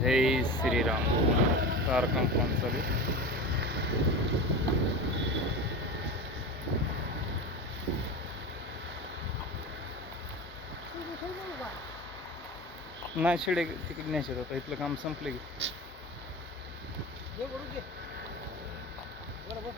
जय श्रीराम। तार कंपाऊंड नाही शिडे तिकडे न्यायचे आता इथलं काम संपल की बरोबर